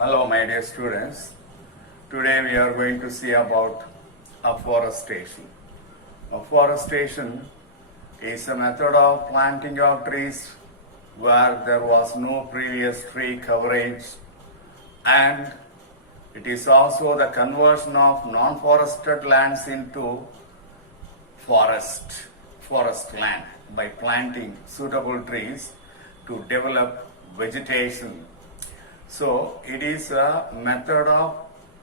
Hello, my dear students. Today we are going to see about afforestation. Afforestation is a method of planting of trees where there was no previous tree coverage, and it is also the conversion of non-forested lands into forest land by planting suitable trees to develop vegetation. So it is a method of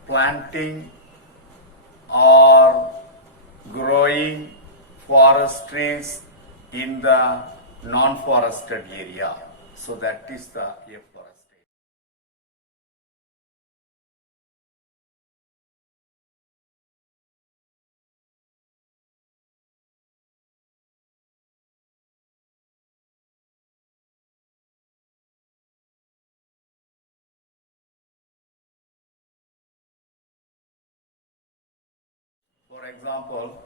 planting or growing forest trees in the non-forested area. So that is the afforestation. For example,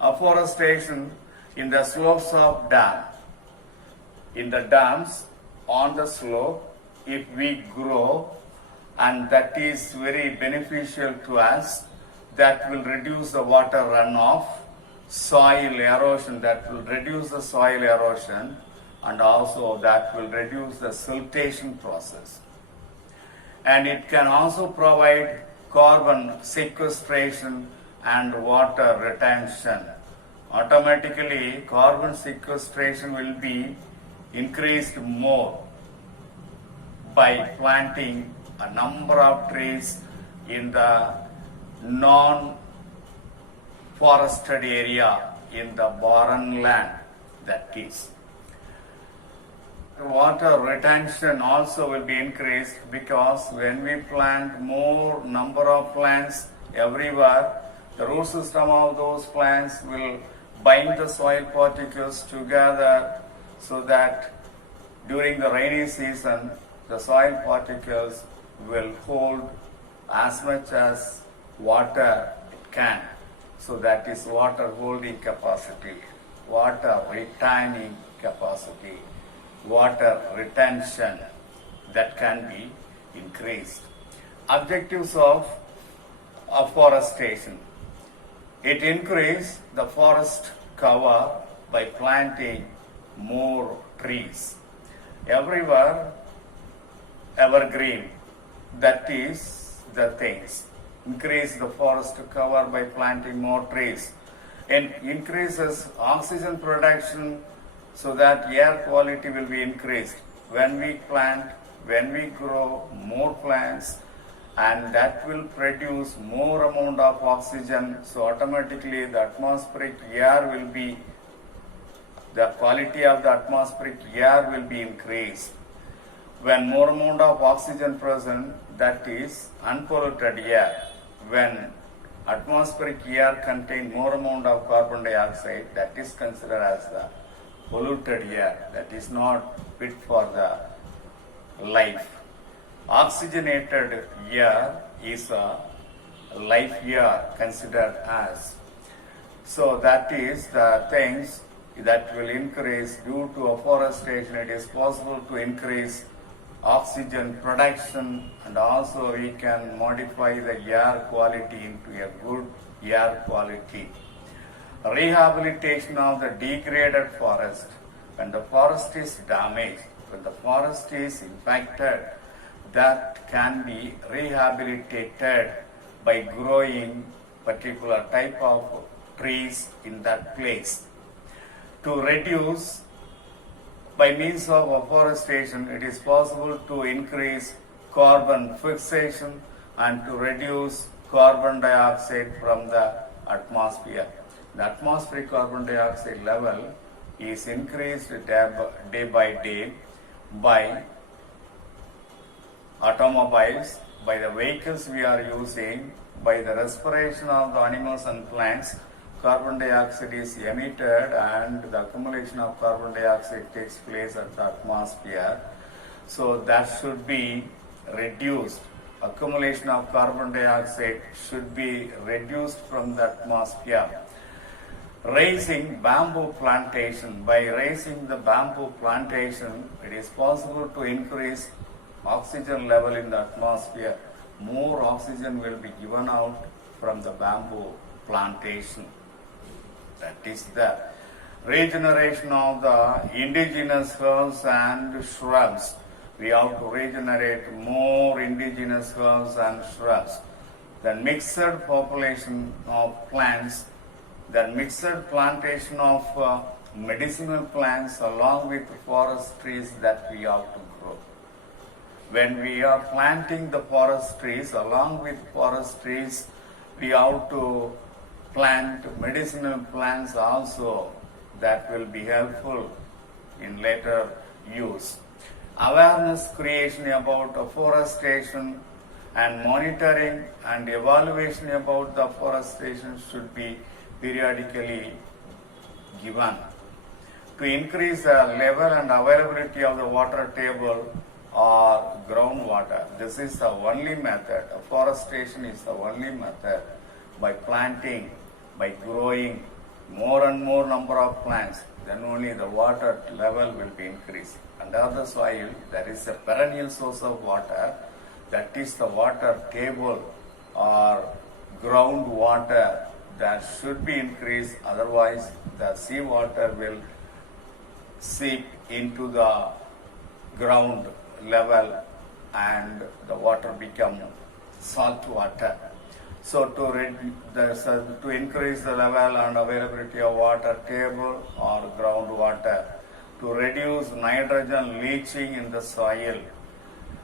afforestation in the slopes of dam. In the dams on the slope, if we grow, and that is very beneficial to us, that will reduce the water runoff, soil erosion, that will reduce the soil erosion, and also that will reduce the siltation process. And it can also provide carbon sequestration and water retention. Automatically, carbon sequestration will be increased more by planting a number of trees in the non-forested area, in the barren land, that is. Water retention also will be increased because when we plant more number of plants everywhere, the root system of those plants will bind the soil particles together so that during the rainy season the soil particles will hold as much as water it can. So that is water holding capacity, water retaining capacity, water retention that can be increased. Objectives of afforestation. It increases the forest cover by planting more trees. Everywhere, evergreen, that is the things. Increase the forest cover by planting more trees. And increases oxygen production so that air quality will be increased. When we plant, when we grow more plants, and that will produce more amount of oxygen, so automatically the atmospheric air will be, the quality of the atmospheric air will be increased. When more amount of oxygen present, that is unpolluted air. When atmospheric air contain more amount of carbon dioxide, that is considered as the polluted air, that is not fit for the life. Oxygenated air is a life air considered as. So that is the things that will increase due to afforestation. It is possible to increase oxygen production, and also we can modify the air quality into a good air quality. Rehabilitation of the degraded forest. When the forest is damaged, when the forest is impacted, that can be rehabilitated by growing particular type of trees in that place. To reduce, by means of afforestation, it is possible to increase carbon fixation and to reduce carbon dioxide from the atmosphere. The atmospheric carbon dioxide level is increased day by day by automobiles, by the vehicles we are using, by the respiration of the animals and plants. Carbon dioxide is emitted and the accumulation of carbon dioxide takes place at the atmosphere. So that should be reduced. Accumulation of carbon dioxide should be reduced from the atmosphere. Raising bamboo plantation. By raising the bamboo plantation, it is possible to increase oxygen level in the atmosphere, more oxygen will be given out from the bamboo plantation. That is the regeneration of the indigenous herbs and shrubs. We have to regenerate more indigenous herbs and shrubs. The mixed population of plants, the mixed plantation of medicinal plants along with forest trees that we have to grow. When we are planting the forest trees, along with forest trees, we have to plant medicinal plants also that will be helpful in later use. Awareness creation about afforestation and monitoring and evaluation about the afforestation should be periodically given. To increase the level and availability of the water table or groundwater, this is the only method. Afforestation is the only method. By planting, by growing more and more number of plants, then only the water level will be increased. Under the soil, there is a perennial source of water, that is the water table or groundwater that should be increased, otherwise the seawater will seep into the ground level and the water become salt water. So to increase the level and availability of water table or groundwater, to reduce nitrogen leaching in the soil.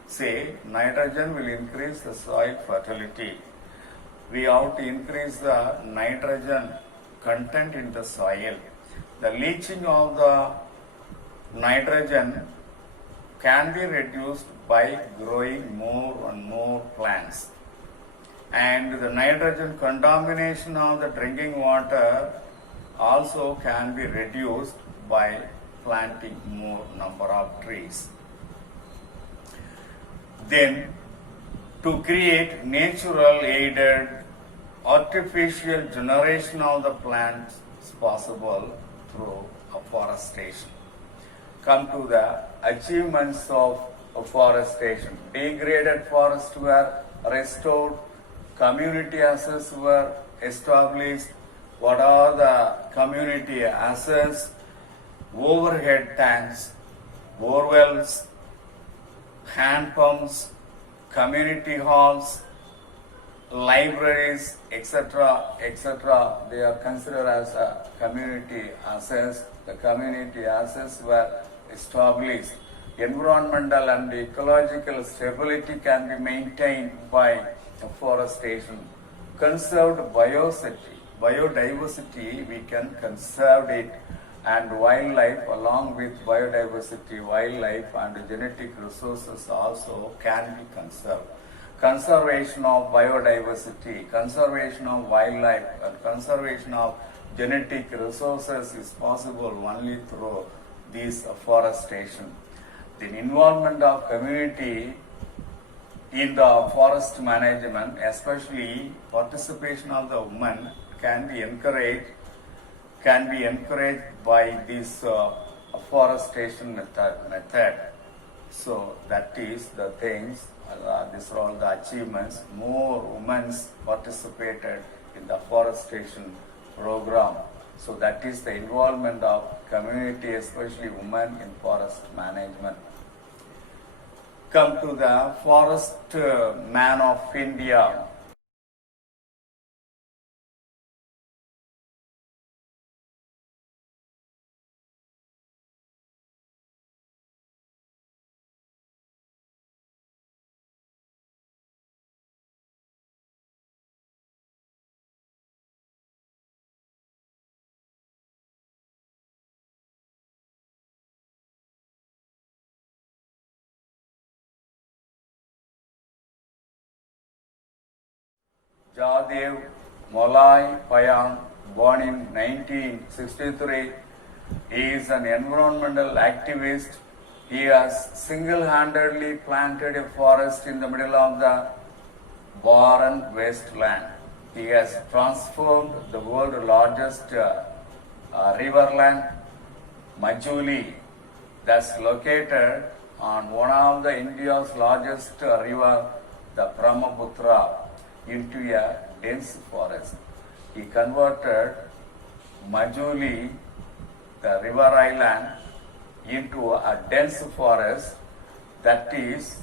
Say, nitrogen will increase the soil fertility. We have to increase the nitrogen content in the soil. The leaching of the nitrogen can be reduced by growing more and more plants. And the nitrogen contamination of the drinking water also can be reduced by planting more number of trees. Then, to create natural aided artificial generation of the plants is possible through afforestation. Come to the achievements of afforestation. Degraded forests were restored, community assets were established. What are the community assets? Overhead tanks, borewells, hand pumps, community halls, libraries, etc., etc. They are considered as a community assets. The community assets were established. Environmental and ecological stability can be maintained by afforestation. Conserved biodiversity, we can conserve it, and wildlife, along with biodiversity, wildlife and genetic resources also can be conserved. Conservation of biodiversity, conservation of wildlife, and conservation of genetic resources is possible only through this afforestation. The involvement of community in the forest management, especially participation of the women, can be encouraged by this afforestation method. So that is the things, these are all the achievements. More women participated in the afforestation program. So that is the involvement of community, especially women, in forest management. Come to the forest man of India. Jadev Molai Payan, born in 1963, is an environmental activist. He has single-handedly planted a forest in the middle of the barren wasteland. He has transformed the world's largest riverland, Majuli, that's located on one of the India's largest river, the Brahmaputra, into a dense forest. He converted Majuli, the river island, into a dense forest. That is,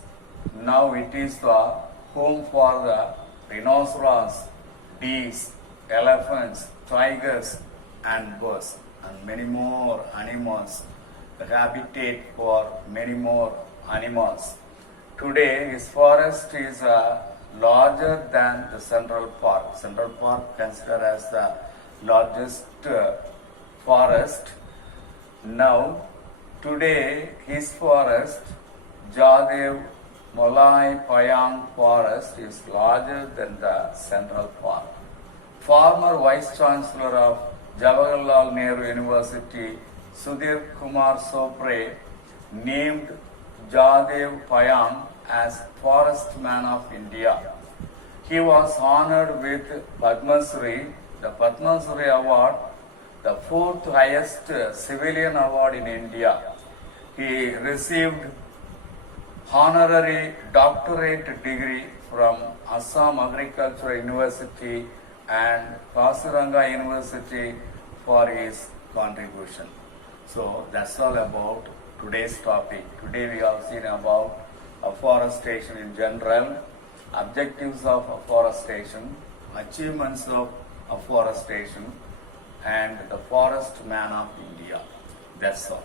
now it is the home for the rhinoceros, deers, elephants, tigers, and birds, and many more animals, the habitat for many more animals. Today, his forest is larger than the Central Park. Central Park considered as the largest forest. Now, today, his forest, Jadev Molai Payang Forest, is larger than the Central Park. Former Vice Chancellor of Jawaharlal Nehru University, Sudhir Kumar Sopre, named Jadev Payang as Forest Man of India. He was honored with Padma Shri, the Padma Shri Award, the fourth highest civilian award in India. He received honorary doctorate degree from Assam Agricultural University and Kaziranga University for his contribution. So that's all about today's topic. Today we have seen about afforestation in general, objectives of afforestation, achievements of afforestation, and the forest man of India. That's all.